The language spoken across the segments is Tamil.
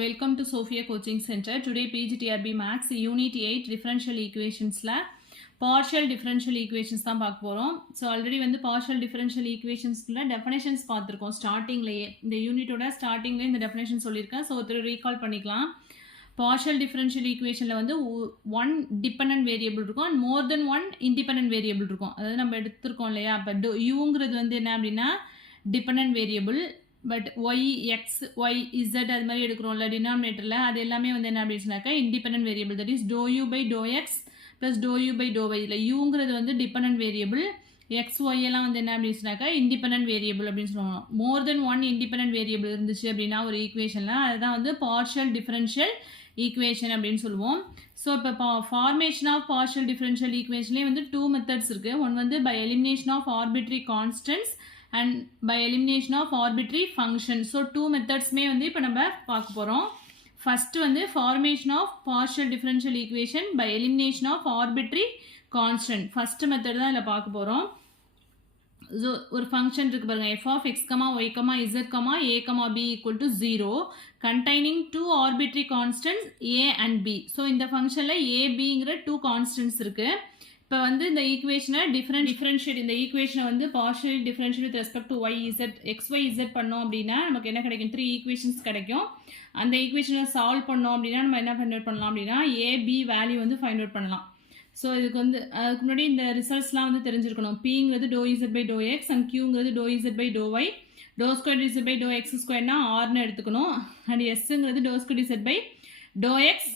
Welcome to Sophia Coaching Center. Today PGTRB Max Unit 8 Differential Equations la partial differential equations தான் பார்க்க போறோம். So already வந்து partial differential equations குள்ள definitions பார்த்திருக்கோம் ஸ்டார்டிங்லயே. இந்த யூனிட்டோட ஸ்டார்டிங்ல இந்த definition சொல்லிருக்கேன். So ஒரு ரீகால் பண்ணிக்கலாம். Partial differential equationல வந்து one dependent variable இருக்கும் and more than one independent variable இருக்கும். அதாவது நம்ம எடுத்துருக்கோம் இல்லையா? அப்ப uங்கிறது வந்து என்ன அப்படின்னா dependent variable. But Y X Y Z அது மாதிரி எடுக்கிறோம்ல டினாமினேட்டரில் அது எல்லாமே வந்து என்ன அப்படின்னாக்கா independent variable. That is to you by to X plus do you by to Y. இல்லை யூங்கிறது வந்து டிபெண்டன்ட் வேரியபிள், எக்ஸ் ஒய் எல்லாம் வந்து என்ன அப்படின்னாக்கா இண்டிபெண்டன்ட் வேரியபிள் அப்படின்னு சொல்லுவாங்க. மோர் தென் ஒன் இண்டிபெண்டன்ட் வேரியபிள் இருந்துச்சு அப்படின்னா ஒரு ஈக்குவேஷனில் அதுதான் வந்து பார்ஷியல் டிஃபரன்ஷியல் ஈக்குவேஷன் அப்படின்னு சொல்லுவோம். ஸோ இப்போ ஃபார்மேஷன் ஆஃப் பார்ஷியல் டிஃபரன்ஷியல் ஈக்குவேஷன்லேயே வந்து டூ மெத்தட்ஸ் இருக்குது. ஒன் வந்து by elimination of arbitrary constants and by elimination of arbitrary function. So two methods may வந்து இப்போ நம்ம பார்க்க போகிறோம். ஃபர்ஸ்ட் வந்து formation of partial differential equation by elimination of arbitrary constant. First method தான் இதில் பார்க்க போகிறோம். ஸோ ஒரு ஃபங்க்ஷன் இருக்குது பாருங்கள், f of x, y, z, a, b equal to 0 containing two arbitrary constants a and b. So இந்த ஃபங்க்ஷனில் a, bங்கிற two constants இருக்குது. இப்போ வந்து இந்த ஈக்குவேஷனை டிஃபரன்ஷியேட் இந்த ஈக்குவேஷனை வந்து partial differentiate with respect to Y Z X Y Z பண்ணோம் அப்படின்னா நமக்கு என்ன கிடைக்கும்? 3 ஈக்குவேஷன்ஸ் கிடைக்கும். அந்த ஈக்குவேஷனை சால்வ் பண்ணோம் அப்படின்னா நம்ம என்ன ஃபைண்ட் அவுட் பண்ணலாம் அப்படின்னா ஏபி வேல்யூ வந்து ஃபைண்ட் அவுட் பண்ணலாம். ஸோ இதுக்கு வந்து அதுக்கு முன்னாடி இந்த ரிசல்ட்ஸ்லாம் வந்து தெரிஞ்சிருக்கணும். பிங்கிறது doe Z by to x and கியூங்கிறது doe Z by to y. Doe square Z by to x ஸ்கொயர்னா ஆர்னு எடுத்துக்கணும். அண்ட் எஸ்ங்கிறது doe square Z by to X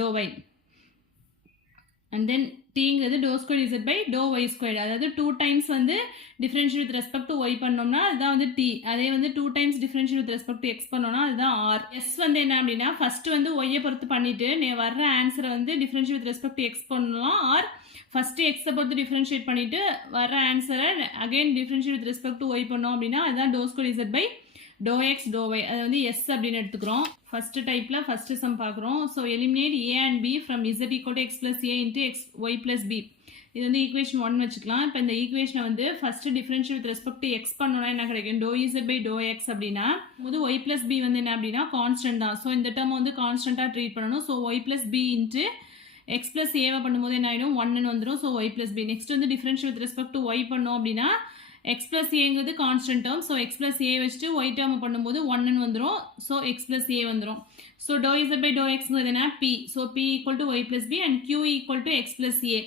to y. And then டீங்கிறது doe square Z by to y square. அதாவது 2 டைம்ஸ் வந்து differentiate with respect to Y பண்ணோம்னா அதுதான் வந்து டி. அதே வந்து 2 times differentiate with respect to X பண்ணோம்னா அதுதான் ஆர். எஸ் வந்து என்ன அப்படின்னா ஃபர்ஸ்ட் வந்து ஒய்யை பொறுத்து பண்ணிட்டு வர்ற ஆன்சரை வந்து differentiate with respect to X பண்ணலாம். ஆர் ஃபர்ஸ்ட் எக்ஸை பொறுத்து டிஃபரன்ஷியேட் பண்ணிட்டு வர்ற ஆன்சரை again differentiate with respect to Y பண்ணோம் அப்படின்னா அதுதான் do square Z by to X to Y. அது வந்து எஸ் அப்படின்னு எடுத்துக்கிறோம். ஃபர்ஸ்ட் டைப்ல ஃபர்ஸ்ட் சம் பார்க்குறோம். So eliminate A and B from Z equal to X plus A into X Y plus B. இது வந்து ஈக்குவேஷன் 1 வச்சுக்கலாம். இப்போ இந்த ஈக்குவேஷனை வந்து first differential with respect to X பண்ணோம்னா என்ன கிடைக்கும்? To Z by to X அப்படின்னா போது ஒய் பிளஸ் பி வந்து என்ன அப்படின்னா கான்ஸ்டன்ட் தான். ஸோ இந்த டேர்ம் வந்து கான்ஸ்டன்ட்டாக ட்ரீட் பண்ணணும். So y plus b into x plus ஏவை பண்ணும்போது என்ன ஆகிடும்? 1ன்னு வந்துடும். So y plus b. Next வந்து differential with respect to Y பண்ணோம் அப்படின்னா எக்ஸ் பிளஸ் ஏங்கிறது constant term. So x plus a வச்சுட்டு ஒய் டேர்ம் பண்ணும்போது 1ன்னு வந்துடும். ஸோ எக்ஸ் பிளஸ் ஏ வந்துடும். ஸோ டோ இசட் பை டோ எக்ஸ்ங்கிறது என்ன? P. So p equal to y plus p and q equal to X plus a.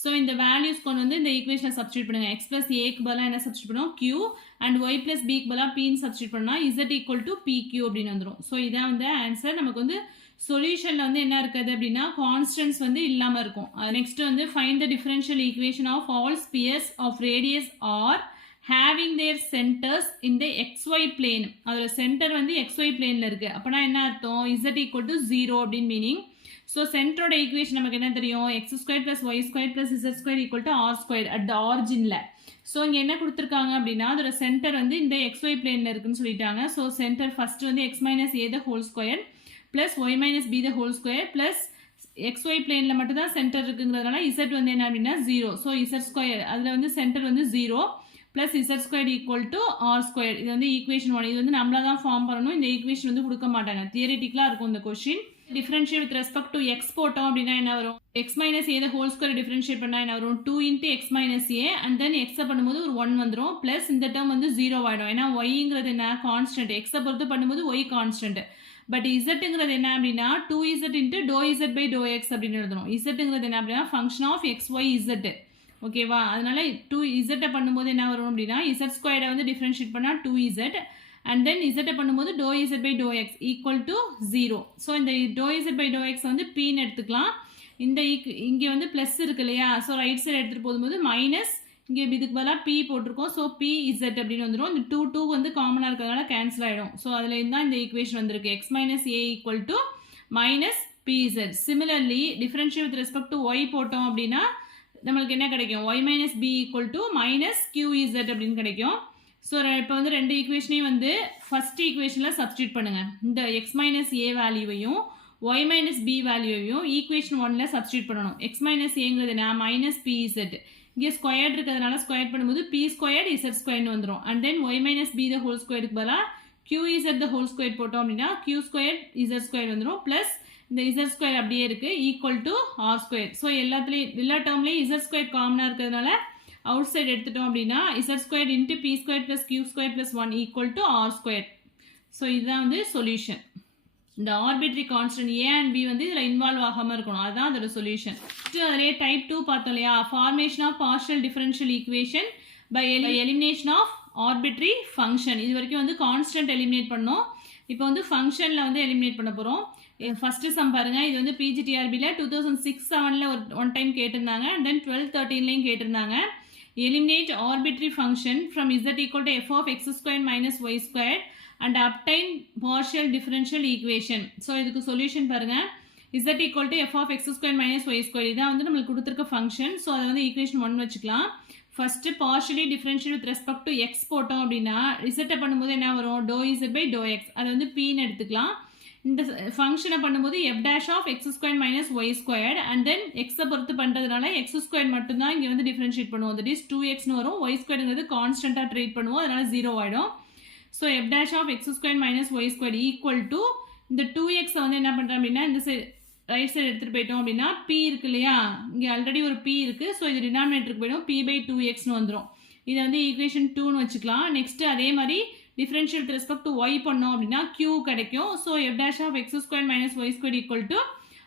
So இந்த வேல்யூஸ் கொண்டு வந்து இந்த ஈக்குவேஷனை சப்ஸ்டியூட் பண்ணுங்க. எக்ஸ் பிளஸ் ஏக்கு பதிலாக என்ன சப்ஸ்டியூட் பண்ணுவோம்? கியூ. அண்ட் ஒய் பிளஸ் பிக்கு பதிலாக பின்னு சப்ஸ்டியூட் பண்ணால் Z equal to P Q அப்படின்னு வந்துடும். ஸோ இதான் வந்து ஆன்சர். நமக்கு வந்து சொல்யூஷனில் வந்து என்ன இருக்குது அப்படின்னா கான்ஸ்டன்ட்ஸ் வந்து இல்லாமல் இருக்கும். நெக்ஸ்ட் வந்து find the differential equation of all spheres of radius R having their centers in the xy plane. அதோட சென்டர் வந்து xy பிளேனில் இருக்குது. அப்போனா என்ன அர்த்தம்? z equal to 0 அப்படின்னு மீனிங். ஸோ சென்டரோட ஈக்குவேஷன் நமக்கு என்ன தெரியும்? X square plus y square plus z square equal to r square at the ஆரிஜினில். ஸோ இங்கே என்ன கொடுத்துருக்காங்க அப்படின்னா அதோட சென்டர் வந்து இந்த xy பிளேனில் இருக்குன்னு சொல்லிட்டாங்க. ஸோ சென்டர் ஃபர்ஸ்ட் வந்து X minus A the whole square plus Y minus B the whole square plus XY பிளேனில் மட்டும் தான் சென்டர் இருக்குங்கிறதுனால இசட் வந்து என்ன அப்படின்னா 0. ஸோ இசட் ஸ்கொயர் அதில் வந்து சென்டர் வந்து 0 plus z squared equal to r squared. இது வந்து ஈக்குவேஷன் 1. இது வந்து நம்மளா தான் ஃபார்ம் பண்ணணும். இந்த ஈக்குவேஷன் வந்து கொடுக்க மாட்டாங்க. தியரிட்டிக்கலாக இருக்கும் இந்த question. Differentiate with respect to x போட்டோம் அப்படின்னா என்ன வரும்? எக்ஸ் மைனஸ் ஏ ஹோல் ஸ்கொயர் டிஃபரன்ஷியேட் பண்ணால் என்ன வரும்? 2 into X minus A and then எக்ஸை பண்ணும்போது ஒரு 1 வந்துடும். ப்ளஸ் இந்த டேர்ம் வந்து 0 ஆகிடும். ஏன்னா ஒய்ங்கிறது என்ன? கான்ஸ்டன்ட். எக்ஸை பொறுத்து பண்ணும்போது ஒய் கான்ஸ்டன்ட். பட் இசட்டுங்கிறது என்ன அப்படின்னா 2z into doe Z by to x அப்படின்னு எழுதணும். இசட்டுங்கிறது என்ன அப்படின்னா function of x Y z. ஓகேவா? அதனால 2z பண்ணும்போது என்ன வரும் அப்படின்னா இசட் ஸ்கொயரை வந்து டிஃபரன்ஷியேட் பண்ணால் 2z அண்ட் தென் இசட்டை பண்ணும்போது டோ Z by to x equal to 0. So இந்த டோ இசட் பை டோ எக்ஸ் வந்து பின்னு எடுத்துக்கலாம். இந்த இங்கே வந்து ப்ளஸ் இருக்கு இல்லையா? ஸோ ரைட் சைடு எடுத்துகிட்டு போகும்போது மைனஸ் இங்கே இதுக்கு பதிலாக பி போட்டிருக்கோம். ஸோ பி இசட் அப்படின்னு வந்துடும். இந்த 2 வந்து காமனாக இருக்கிறதுனால கேன்சல் ஆகிடும். ஸோ அதில் இருந்தால் இந்த ஈக்குவேஷன் வந்திருக்கு. X minus a equal to minus B z. Similarly differentiate with respect to y போட்டோம் அப்படின்னா நம்மளுக்கு என்ன கிடைக்கும்? y minus b equal to minus q z அப்படின்னு கிடைக்கும். ஸோ இப்போ வந்து ரெண்டு ஈக்குவேஷனையும் வந்து ஃபர்ஸ்ட் ஈக்குவேஷனில் சப்ஸ்டியூட் பண்ணுங்கள். இந்த எக்ஸ் மைனஸ் ஏ வேல்யூவையும் ஒய் மைனஸ் பி வேல்யூவையும் ஈக்குவேஷன் 1ல் சப்ஸ்டியூட் பண்ணணும். எக்ஸ் மைனஸ் ஏங்கிறது என்ன? Minus B z. இங்கே ஸ்கொயர்ட் இருக்கிறதுனால ஸ்கொயர் பண்ணும்போது பி ஸ்கொயர்ட் இசட் ஸ்கொயர்னு வந்துடும். And then y minus B the whole ஸ்கொயருக்கு பதிலாக qz the whole square போட்டோம் அப்படின்னா q square z square வந்துரும் ப்ளஸ் இந்த z square அப்படியே இருக்கு equal to r square. So எல்லா டேர்ம்லேயும் z square காமனாக இருக்கிறதுனால அவுட் சைடு எடுத்துட்டோம் அப்படின்னா z square into p square plus q square plus 1 equal to r square. So இதுதான் வந்து சொல்யூஷன். இந்த ஆர்பிட்ரி கான்ஸ்டன்ட் a அண்ட் b வந்து இதில் இன்வால்வ் ஆகாமல் இருக்கணும், அதுதான் அதோட சொல்யூஷன். அதிலே டைப் 2 பார்த்தோம் இல்லையா, formation of partial differential equation by elimination of arbitrary function. இது வரைக்கும் வந்து கான்ஸ்டன்ட் எலிமினேட் பண்ணோம், இப்போ வந்து ஃபங்க்ஷனில் வந்து எலிமினேட் பண்ண போகிறோம். ஃபஸ்ட்டு சம் பாருங்கள், இது வந்து பிஜிடிஆர்பியில் 2006-07 ஒன் டைம் கேட்டிருந்தாங்க, அண்ட் தென் 12-13 கேட்டிருந்தாங்க. Eliminate ஆர்பிட்ரி function from z equal to f of x square minus y square and obtain partial differential equation. So இதுக்கு சொல்யூஷன் பாருங்கள், z equal to f of x square minus y square இதான் வந்து நம்மளுக்கு கொடுத்துருக்க ஃபங்க்ஷன். ஸோ அதை வந்து ஈக்குவேஷன் 1 வச்சுக்கலாம். First partially differential with respect to x போட்டோம் அப்படின்னா ரிசல்ட்டை பண்ணும்போது என்ன வரும், doe Z by to x, அதை வந்து பின்னு எடுத்துக்கலாம். இந்த ஃபங்க்ஷனை பண்ணும்போது f dash of x square minus y square and then எக்ஸை பொறுத்து பண்ணுறதுனால எக்ஸ் ஸ்கொயர் மட்டும்தான் இங்கே வந்து டிஃப்ரென்ஷியேட் பண்ணுவோம். தட் இஸ் 2xன்னு வரும், ஒய் ஸ்கொயருங்கிறது கான்ஸ்டண்ட்டாக ட்ரீட் பண்ணுவோம், அதனால் 0 ஆகிடும். So f dash of x square minus y square equal to இந்த 2xை வந்து என்ன பண்ணுறோம் அப்படின்னா இந்த சைடு ரைட் சைடு எடுத்துகிட்டு போயிட்டோம் அப்படின்னா p இருக்கு இல்லையா, இங்கே ஆல்ரெடி ஒரு p இருக்குது. ஸோ இது டினாமினேட்டருக்கு போயிடும், p/2xன்னு வந்துடும். இதை வந்து ஈக்குவேஷன் 2ன்னு வச்சுக்கலாம். நெக்ஸ்ட்டு அதே மாதிரி differential with respect to y பண்ணோம் அப்படின்னா q கிடைக்கும். So f dash of x square minus y square equal to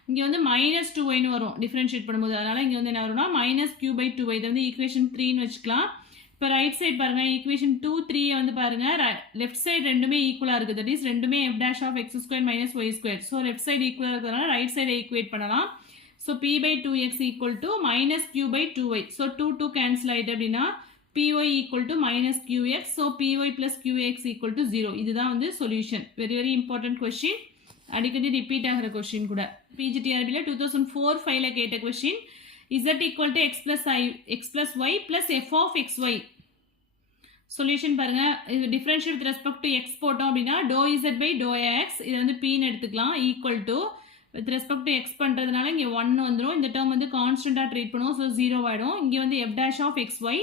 இங்கே வந்து -2yன்னு வரும் டிஃபரன்ஷியேட் பண்ணும்போது, அதனால் இங்கே வந்து என்ன வரும்னா -q/2y. இதை வந்து ஈக்குவேஷன் 3ன்னு வச்சுக்கலாம். இப்போ ரைட் சைடு பாருங்கள், ஈக்குவேஷன் 2, 3 வந்து பாருங்கள், லெஃப்ட் சைடு ரெண்டுமே ஈக்குவலாக இருக்குது. தட் இஸ் ரெண்டுமே f dash of x square minus y square. So left side ஈக்குவலாக இருக்கிறதுனால ரைட் சைடை ஈக்குவேட் பண்ணலாம். So p/2x equal to -q/2y. So 2 cancel ஆகிட்டு அப்படின்னா py equal to -qx. So py plus qx equal to 0. இதுதான் வந்து solution. Very very important question, அடிக்கடி ரிப்பீட் ஆகிற கொஸ்டின் கூட. பிஜிடிஆர்பியில் 2004-05 கேட்ட கொஸ்டின். z ஈக்குவல் to x plus y plus f of xy. Solution பாருங்கள், இது differential with respect to x போட்டோம் அப்படின்னா doe Z by to x, இதை வந்து பின்னு எடுத்துக்கலாம். Equal to with respect to x பண்ணுறதுனால இங்கே 1 வந்துடும். இந்த டேர்ம் வந்து கான்ஸ்டண்ட்டாக ட்ரீட் பண்ணுவோம், ஸோ 0 ஆகிடும். இங்கே வந்து f dash of x y,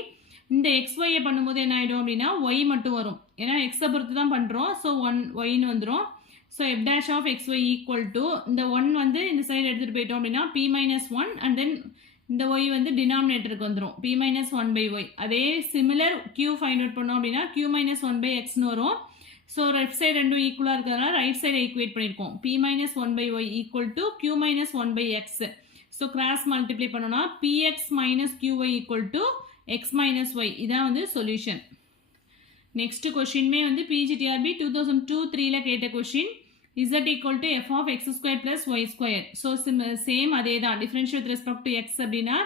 இந்த எக்ஸ்ஒய்யை பண்ணும்போது என்ன ஆகிடும் அப்படின்னா ஒய் மட்டும் வரும், ஏன்னா எக்ஸை பொறுத்து தான் பண்ணுறோம். ஸோ 1 ஒய்ன்னு வந்துடும். So f dash of x y equal to இந்த 1 வந்து இந்த சைடு எடுத்துகிட்டு போயிட்டோம் அப்படின்னா p-1 அண்ட் தென் இந்த y வந்து டினாமினேட்டருக்கு வந்துடும், p-1/y. அதே சிமிலர் q ஃபைண்ட் அவுட் பண்ணோம் அப்படின்னா q-1/xன்னு வரும். ஸோ லெஃப்ட் சைடு ரெண்டும் ஈக்குவலாக இருக்கிறதுனால ரைட் சைடை ஈக்குவேட் பண்ணியிருக்கோம். p-1/y equal to q-1/x. So cross multiply பண்ணோன்னா px minus qy equal to x minus y. இதான் வந்து சொல்யூஷன். நெக்ஸ்ட் கொஷின்மே வந்து பிஜிடிஆர்பி 2002-03 கேட்ட question. z equal to f of x square plus y square. So same அதே தான், differential with respect to x அப்படின்னா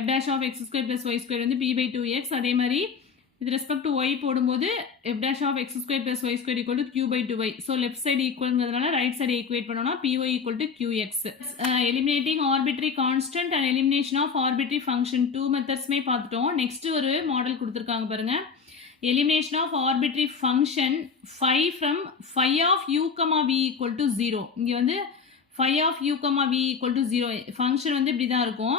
f dash of x square plus y square வந்து p/2x. அதே மாதிரி with respect to y போடும்போது f dash of x square plus y square equal to q/2y. So left side equalங்கிறதுனால right side equate பண்ணோம்னா py equal to qx. Eliminating arbitrary constant and elimination of arbitrary function 2 methodsமே பார்த்துட்டோம். நெக்ஸ்ட் ஒரு மாடல் கொடுத்துருக்காங்க பாருங்க. Elimination of arbitrary function phi from phi of u comma v equal to 0. இங்கே வந்து phi of u comma v equal to 0 function வந்து இப்படி தான் இருக்கும்.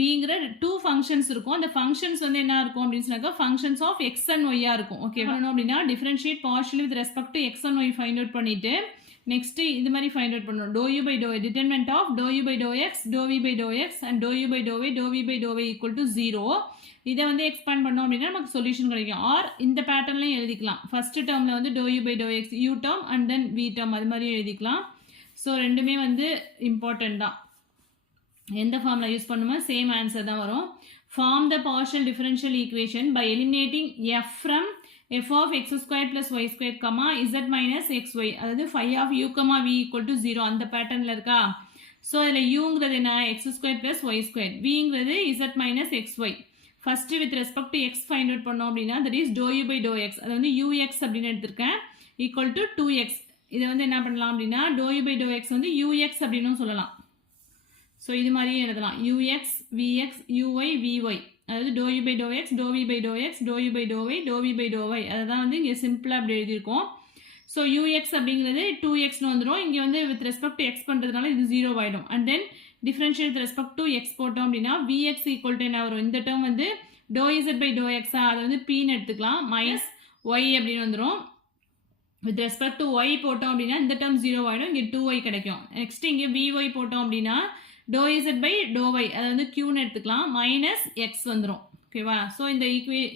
vங்கிற 2 ஃபங்க்ஷன்ஸ் இருக்கும். அந்த ஃபங்க்ஷன்ஸ் வந்து என்ன இருக்கும் அப்படின்னு சொன்னாக்கா ஃபங்க்ஷன்ஸ் ஆஃப் எக்ஸ் அண்ட் ஒய்யாக இருக்கும். ஓகே பண்ணணும் அப்படின்னா differentiate partially with respect to x and y find out பண்ணிட்டு நெக்ஸ்ட் இது மாதிரி ஃபைண்ட் அவுட் பண்ணணும். Doe you by to y, determinant of doe you by to X, doe v by to x and doe you by to y, doe v by to y equal to 0. இதை வந்து எக்ஸ்பேண்ட் பண்ணோம் அப்படின்னா நமக்கு சொல்யூஷன் கிடைக்கும். ஆர் இந்த பேட்டர்ன்லையும் எழுதிக்கலாம். ஃபர்ஸ்ட் டேர்மில் வந்து doe you by to x u term and then v term அது மாதிரி எழுதிக்கலாம். ஸோ ரெண்டுமே வந்து இம்பார்ட்டன்ட் தான். எந்த ஃபார்மில் யூஸ் பண்ணுமோ சேம் ஆன்சர் தான் வரும். Form the partial differential equation by eliminating f from f of x square plus y square comma z minus xy. அதாவது phi of u comma v equal to 0 அந்த பேட்டர்னில் இருக்கா. ஸோ இதில் uங்கிறது என்ன, x square plus y square, vங்கிறது z minus xy. First with respect to x find out பண்ணோம் அப்படின்னா that is to you by to x, அது வந்து ux அப்படின்னு எடுத்திருக்கேன், ஈக்குவல் டு 2x. இதை வந்து என்ன பண்ணலாம் அப்படின்னா doe you by to x வந்து ux அப்படின்னு சொல்லலாம். ஸோ இது மாதிரியே எழுதலாம், ux vx uy vy. அதாவது doe you by to X, doe v by to X, doe you by to y, doe v by to y. அதை தான் வந்து இங்கே சிம்பிளாக அப்படி எழுதியிருக்கோம். ஸோ ux அப்படிங்கிறது 2xன்னு வந்துடும். இங்கே வந்து வித் ரெஸ்பெக்ட் டு எக்ஸ் பண்ணுறதுனால இது 0 ஆகிடும். And then differential with respect to x போட்டோம் அப்படின்னா vx ஈக்குவல் டு என்ன வரும், இந்த டேர்ம் வந்து டோ இசட் பை டோ எக்ஸா, அதை வந்து பின்னு எடுத்துக்கலாம், மைனஸ் ஒய் அப்படின்னு வந்துடும். வித் ரெஸ்பெக்ட் டு ஒய் போட்டோம் அப்படின்னா இந்த டேர்ம் 0 ஆகிடும், இங்கே 2y கிடைக்கும். நெக்ஸ்ட் இங்கே vy போட்டோம் அப்படின்னா doe Z by to y, அதை வந்து க்யூன்னு எடுத்துக்கலாம், மைனஸ் எக்ஸ் வந்துடும். ஓகேவா? ஸோ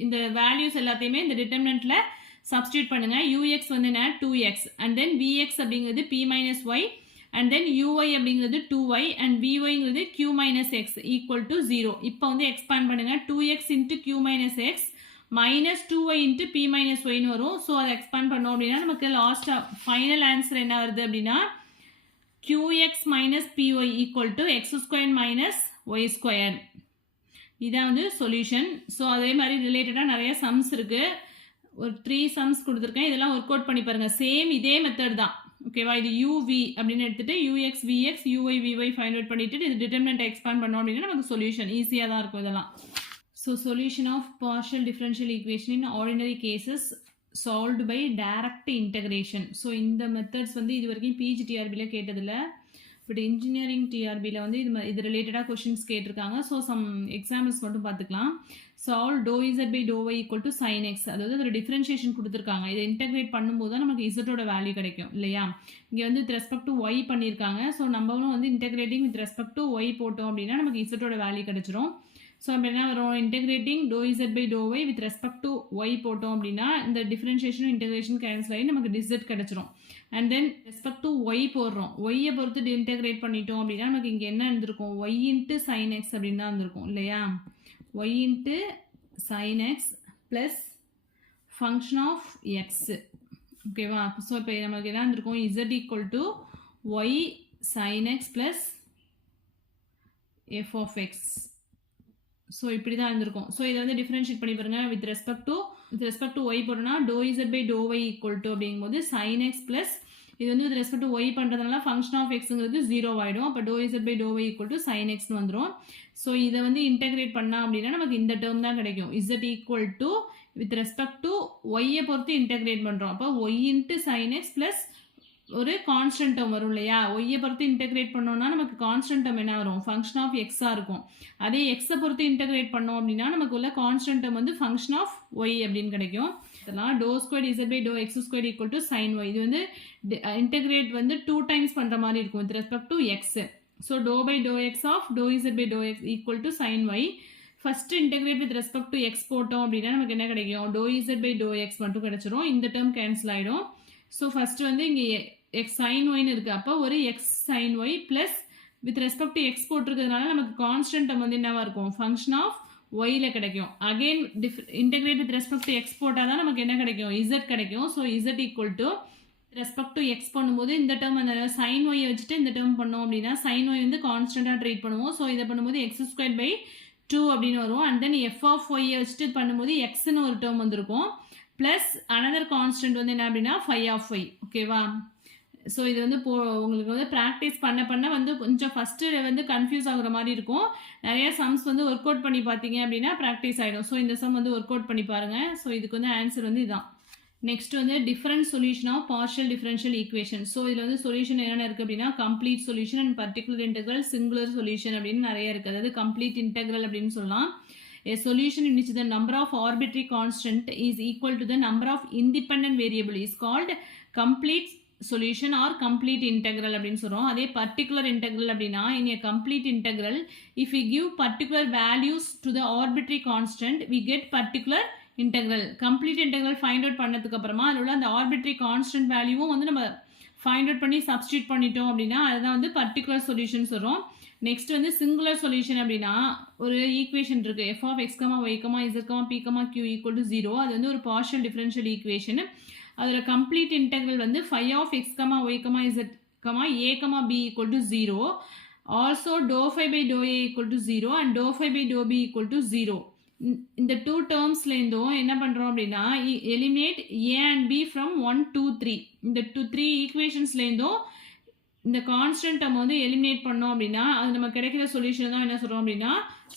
இந்த வேல்யூஸ் எல்லாத்தையுமே இந்த டிட்டர்மினண்ட்டில் சப்ஸ்டியூட் பண்ணுங்கள். ux வந்து என்ன 2x அண்ட் தென் vx அப்படிங்கிறது p minus y and then uy அப்படிங்கிறது 2y அண்ட் vyங்கிறது q minus x equal to 0. இப்போ வந்து எக்ஸ்பேண்ட் பண்ணுங்கள். 2x into q minus x minus 2y into p minus ஒய்னு வரும். ஸோ அதை எக்ஸ்பேண்ட் பண்ணோம் அப்படின்னா நமக்கு லாஸ்ட்டாக ஃபைனல் ஆன்சர் என்ன வருது அப்படின்னா qx minus py equal to x square minus y square. இதான் வந்து சொல்யூஷன். ஸோ அதே மாதிரி ரிலேட்டடாக நிறைய சம்ஸ் இருக்குது. ஒரு 3 சம்ஸ் கொடுத்துருக்கேன். இதெல்லாம் ஒர்க் அவுட் பண்ணி பாருங்கள். சேம் இதே மெத்தட் தான். ஓகேவா? இது uv அப்படின்னு எடுத்துகிட்டு ux vx uy vy find out பண்ணிவிட்டு இது டிட்டர்மினன்ட்டை எக்ஸ்பேண்ட் பண்ணோம் அப்படின்னா நமக்கு சொல்யூஷன் ஈஸியாக தான் இருக்கும் இதெல்லாம். So solution of partial differential equation in ordinary cases solved by direct integration. So இந்த மெத்தட்ஸ் வந்து இது வரைக்கும் PGTRBல கேட்டதில்ல, பட் இன்ஜினியரிங் டிஆர்பியில் வந்து இது ரிலேட்டடாக கொஷின்ஸ் கேட்டிருக்காங்க. ஸோ சம் எக்ஸாம்பிள்ஸ் மட்டும் பார்த்துக்கலாம். Solve doe Z by to y equal to sine x, அதாவது ஒரு டிஃப்ரென்ஷியேஷன் கொடுத்துருக்காங்க. இதை இன்டெகிரேட் பண்ணும்போது தான் நமக்கு இசட்டோட வேல்யூ கிடைக்கும் இல்லையா? இங்கே வந்து வித் ரெஸ்பெக்ட் டு ஒய் பண்ணியிருக்காங்க. ஸோ நம்மளும் வந்து integrating with respect to y போட்டோம் அப்படின்னா நமக்கு இசட்டோட வேல்யூ கிடைச்சிரும். ஸோ அப்போ என்ன வரும், integrating doe Z by to y with respect to y போட்டோம் அப்படின்னா இந்த டிஃப்ரென்ஷியேஷனும் இன்டெகிரேஷன் கேன்சல் ஆகி நமக்கு டிசட் கிடச்சிரும். And then respect to y போடுறோம், ஒய்யை பொறுத்து இன்டெகிரேட் பண்ணிட்டோம் அப்படின்னா நமக்கு இங்கே என்ன இருந்திருக்கும், ஒய் இன்ட்டு சைன் எக்ஸ் அப்படின்னு தான் இருந்திருக்கும் இல்லையா? Y into sine x plus function of x. ஓகேவா? ஸோ இப்போ நமக்கு என்ன இருந்திருக்கும், z equal to y sine x plus f of x. So இப்படி தான் இருந்திருக்கும். ஸோ இதை வந்து டிஃப்ரென்ஷியேட் பண்ணி பாருங்க. வித் ரெஸ்பெக்ட் டு ஒய் போட்டோம்னா doe Z by to y equal to அப்படிங்கும்போது சைன் எக்ஸ் ப்ளஸ் இது வந்து வித் ரெஸ்பெக்ட் டு ஒய் பண்ணுறதுனால ஃபங்க்ஷன் ஆஃப் எக்ஸுங்கிறது 0 ஆகிடும். அப்போ doe Z by to y equal to sine எக்ஸ்னு வந்துடும். ஸோ இதை வந்து இன்டெகிரேட் பண்ணால் அப்படின்னா நமக்கு இந்த டேர்ம் தான் கிடைக்கும். Z equal to with respect to ஒய்யை பொறுத்து இன்டெகிரேட் பண்ணுறோம். அப்போ y into sine x plus ஒரு கான்ஸ்டன்ட் டேர்ம் வரும் இல்லையா? ஒய்யை பொறுத்து இன்டெகிரேட் பண்ணோம்னா நமக்கு கான்ஸ்டன்ட் டேர்ம் என்ன வரும், ஃபங்க்ஷன் ஆஃப் எக்ஸாக இருக்கும். அதே எக்ஸை பொறுத்து இன்டெகிரேட் பண்ணோம் அப்படின்னா நமக்கு உள்ள கான்ஸ்டன்ட் டேர்ம் வந்து ஃபங்க்ஷன் ஆஃப் ஒய் அப்படின்னு கிடைக்கும். இதெல்லாம் doe square Z by to x square equal to sine y. இது வந்து இன்டெகிரேட் வந்து 2 டைம்ஸ் பண்ணுற மாதிரி இருக்கும் with respect to x. So doe by to x of doe Z by to x equal to sine y. First integrate with respect to x போட்டோம் அப்படின்னா நமக்கு என்ன கிடைக்கும், to Z by to x மட்டும் கிடைச்சிரும். இந்த டேர்ம் கேன்சல் ஆகிடும். ஸோ ஃபர்ஸ்ட் வந்து இங்கே எக்ஸ் சைன் ஒய்னு இருக்குது. அப்போ ஒரு x sine y plus with respect to x போட்டிருக்கிறதுனால நமக்கு கான்ஸ்டன்ட் டேர்ம் வந்து என்னவாக இருக்கும், ஃபங்க்ஷன் ஆஃப் ஒயில் கிடைக்கும். Again integrate with respect to x போட்டால் தான் நமக்கு என்ன கிடைக்கும், இசட் கிடைக்கும். So z equal to respect to x பண்ணும்போது இந்த டேர்ம் அந்த சைன் ஒய்யை வச்சுட்டு இந்த டேர்ம் பண்ணோம் அப்படின்னா சைன் ஒய் வந்து கான்ஸ்டன்ட்டாக ட்ரீட் பண்ணுவோம். ஸோ இதை பண்ணும்போது எக்ஸ் ஸ்கொயர் பை 2 அப்படின்னு வரும். அண்ட் தென் எஃப் ஆஃப் ஒய்யை வச்சுட்டு பண்ணும்போது எக்ஸ்ன்னு ஒரு டேர்ம் வந்திருக்கும். ப்ளஸ் அனதர் கான்ஸ்டன்ட் வந்து என்ன அப்படின்னா ஃபை ஆஃப் ஒய். ஓகேவா? ஸோ இது வந்து உங்களுக்கு வந்து ப்ராக்டிஸ் பண்ண வந்து கொஞ்சம் ஃபஸ்ட்டு வந்து கன்ஃபியூஸ் ஆகுற மாதிரி இருக்கும். நிறைய சம்ஸ் வந்து ஒர்க் அவுட் பண்ணி பார்த்தீங்க அப்படின்னா ப்ராக்டிஸ் ஆகிடும். ஸோ இந்த சம் வந்து ஒர்க் அவுட் பண்ணி பாருங்கள். ஸோ இதுக்கு வந்து ஆன்சர் வந்து இதுதான். நெக்ஸ்ட் வந்து different solution of partial differential equation. So இதில் வந்து சொல்யூஷன் என்னென்ன இருக்குது அப்படின்னா complete solution and particular integral, singular solution அப்படின்னு நிறைய இருக்குது. அதாவது கம்ப்ளீட் இன்டெக்ரல் அப்படின்னு சொல்லலாம். A solution in which the number of arbitrary constant is equal to the number of independent variable is called complete solution or complete integral அப்படின்னு சொல்கிறோம். அதே particular integral அப்படின்னா in a complete integral if we give particular values to the arbitrary constant we get particular integral. complete integral find out பண்ணதுக்கு அப்புறமா அதில் உள்ள அந்த arbitrary constant வேல்யூவும் வந்து நம்ம find out பண்ணி substitute பண்ணிட்டோம் அப்படின்னா அதுதான் வந்து particular solution சொல்கிறோம். நெக்ஸ்ட் வந்து சிங்குலர் சொல்யூஷன் அப்படின்னா ஒரு ஈக்குவேஷன் இருக்குது f of x comma y comma z comma p comma q equal to 0. அது வந்து ஒரு பார்ஷியல் டிஃபரன்ஷியல் ஈக்குவேஷன். அதில் கம்ப்ளீட் இன்டெக்ரல் வந்து phi of x comma y comma z comma a comma b equal to 0. Also doe phi by doe a equal to 0 and doe phi by doe b equal to 0. இந்த 2 டேர்ம்ஸ்லேருந்தும் என்ன பண்ணுறோம் அப்படின்னா eliminate A and B from 1 2 3. இந்த 3 ஈக்குவேஷன்ஸ்லேருந்தும் இந்த கான்ஸ்டன்ட் நம்ம வந்து எலிமினேட் பண்ணோம் அப்படின்னா அது நம்ம கிடைக்கிற சொல்யூஷன் தான் என்ன சொல்கிறோம் அப்படின்னா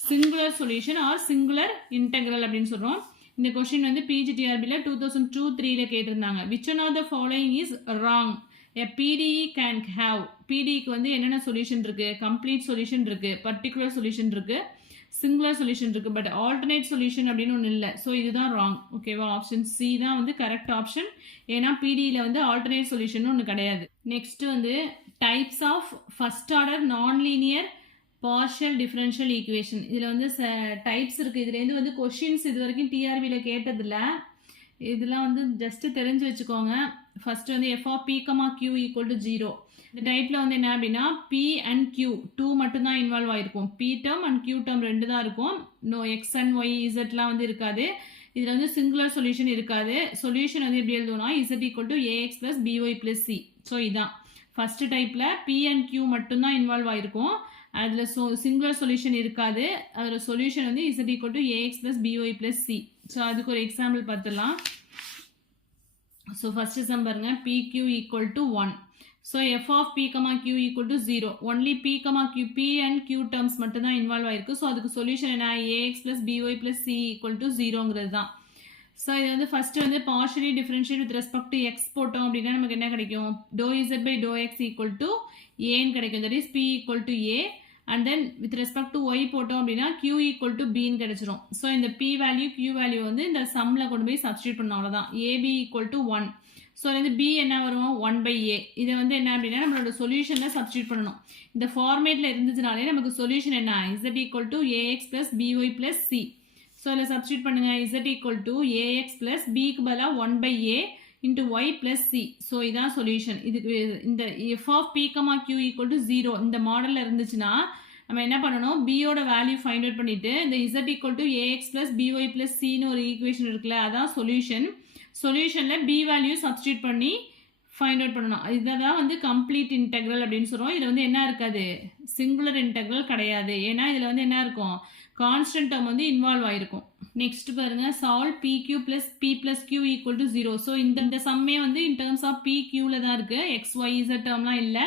singular solution or singular integral அப்படின்னு சொல்கிறோம். இந்த கொஸ்டின் வந்து பிஜிடிஆர்பியில் 2002-3 கேட்டிருந்தாங்க. Which one of the following is wrong a PDE can have. பிடிஇக்கு வந்து என்னென்ன சொல்யூஷன் இருக்குது, கம்ப்ளீட் சொல்யூஷன் இருக்குது, பர்டிகுலர் சொல்யூஷன் இருக்குது, சிங்குலர் சொல்யூஷன் இருக்குது, பட் ஆல்டர்னேட் சொல்யூஷன் அப்படின்னு ஒன்று இல்லை. ஸோ இதுதான் ராங். ஓகேவா, ஆப்ஷன் சி தான் வந்து கரெக்ட் ஆப்ஷன். ஏன்னா பிடியில் வந்து ஆல்டர்னேட் சொல்யூஷன் ஒன்று கிடையாது. நெக்ஸ்ட் வந்து types of first order nonlinear partial differential equation. இதில் வந்து டைப்ஸ் இருக்குது. இதுலேருந்து வந்து கொஷின்ஸ் இது வரைக்கும் டிஆர்பியில் கேட்டதில்ல. இதெல்லாம் வந்து ஜஸ்ட் தெரிஞ்சு வச்சுக்கோங்க. ஃபர்ஸ்ட் வந்து f of p comma q equal to 0. இந்த டைப்பில் வந்து என்ன அப்படின்னா பி அண்ட் கியூ 2 மட்டும்தான் இன்வால்வ் ஆகிருக்கும். P term and q term 2 தான் இருக்கும். நோ எக்ஸ் அண்ட் ஒய் இசட்லாம் வந்து இருக்காது. இதில் வந்து சிங்குலர் சொல்யூஷன் இருக்காது. சொல்யூஷன் வந்து எப்படி எழுதுவோம்னா z equal to a x plus b y plus c. So இதான் ஃபர்ஸ்ட் டைப்பில் பி அண்ட் கியூ மட்டும்தான் இன்வால்வ் ஆகிருக்கும். அதில் சிங்குலர் சொல்யூஷன் இருக்காது. அதில் சொல்யூஷன் வந்து z equal to a x plus b y plus c. So அதுக்கு ஒரு எக்ஸாம்பிள் பார்த்துடலாம். ஸோ ஃபர்ஸ்ட் சம் பாருங்க, PQ equal to 1. So f of P, Q equal to 0. Only P, Q, P and Q terms மட்டும்தான் இன்வால்வ் ஆயிருக்கு. ஸோ அதுக்கு சொல்யூஷன் என்ன, AX plus BY plus C equal to 0ங்கிறது தான். ஸோ இது வந்து ஃபர்ஸ்ட் வந்து partially differentiate with respect to x போட்டோம் அப்படின்னா நமக்கு என்ன கிடைக்கும், to Z by to x equal to ஏன்னு கிடைக்கும். That is P equal to A. And then with respect to y போட்டோம் அப்படின்னா Q ஈக்குவல் டு பின்னு கிடைச்சிரும். ஸோ இந்த P வேல்யூ Q வேல்யூ வந்து இந்த சம்மில் கொண்டு போய் சப்ஸ்டியூட் பண்ணோம், அவ்வளோதான். AB equal to 1. ஸோ இது B என்ன வரும், 1/A. இதை வந்து என்ன அப்படின்னா நம்மளோட சொல்யூஷனில் சப்ஸ்டியூட் பண்ணணும். இந்த ஃபார்மேட்டில் இருந்துச்சுனாலே நமக்கு சொல்யூஷன் என்ன, Z ஈக்குவல் to AX plus BY plus C. So இதில் சப்ஸ்டியூட் பண்ணுங்க. Z ஈக்குவல் டு AX ப்ளஸ் Bக்கு பதிலாக 1/A into y plus c. So இதான் சொல்யூஷன். இதுக்கு இந்த f of p, q equal to 0 இந்த மாடலில் இருந்துச்சுன்னா நம்ம என்ன பண்ணணும், பியோட வேல்யூ ஃபைண்ட் அவுட் பண்ணிட்டு இந்த z equal to ax plus by plus cன்னு ஒரு ஈக்குவேஷன் இருக்குல்ல, அதான் சொல்யூஷன். சொல்யூஷனில் பி வேல்யூ சப்ஸ்டியூட் பண்ணி ஃபைண்ட் அவுட் பண்ணணும். இதான் வந்து கம்ப்ளீட் இன்டெக்ரல் அப்படின்னு சொல்கிறோம். இதில் வந்து என்ன இருக்காது, சிங்குலர் இன்டெக்ரல் கிடையாது. ஏன்னா இதில் வந்து என்ன இருக்கும், கான்ஸ்டன்ட் டேர்ம் வந்து இன்வால்வ் ஆயிருக்கும். நெக்ஸ்ட் பாருங்க, solve PQ plus P plus Q equal to 0. So இந்த சம்மே வந்து இன் டேர்ம்ஸ் ஆஃப் PQல தான் இருக்கு, எக்ஸ் ஒய் இசட் டேர்ம்லாம் இல்லை.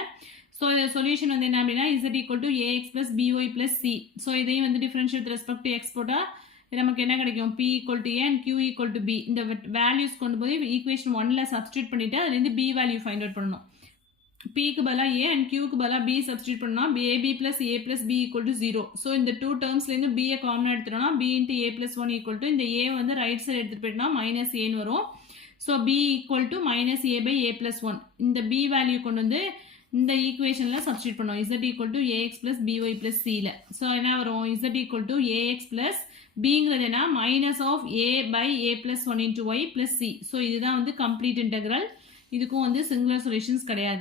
ஸோ இந்த சொல்யூஷன் வந்து என்ன அப்படின்னா Z equal to AX plus BY plus C. So இதையும் வந்து differentiate with respect to x போட்டால் நமக்கு என்ன கிடைக்கும், P equal to A and Q equal to B. இந்த வேல்யூஸ் கொண்டு போய் ஈக்குவேஷன் 1ல சப்ஸ்டியூட் பண்ணிட்டு அதுலேருந்து B வேல்யூ ஃபைண்ட் அவுட் பண்ணணும். Pக்கு பதிலாக A and Qக்கு பதிலாக B சப்ஸ்டியூட் பண்ணால் AB plus A plus B equal to 0. So இந்த டூ டேர்ம்ஸ்லேருந்து Bயை காமனாக எடுத்துட்டோம்னா B into A plus 1 equal to இந்த A வந்து ரைட் சைடு எடுத்துகிட்டு போயிட்டோம்னா மைனஸ் ஏன்னு வரும். So B equal to minus A by A plus 1. இந்த B வேல்யூ கொண்டு வந்து இந்த ஈக்குவேஷனில் சப்ஸ்டியூட் பண்ணோம், Z equal to AX plus BY plus Cல. ஸோ என்ன வரும், Z equal to AX plus Bங்கிறது என்ன, minus of A by A plus 1 into Y plus C. So இதுதான் வந்து கம்ப்ளீட் இன்டெக்ரல். இதுக்கும் வந்து சிங்குலர் சொல்யூஷன்ஸ் கிடையாது.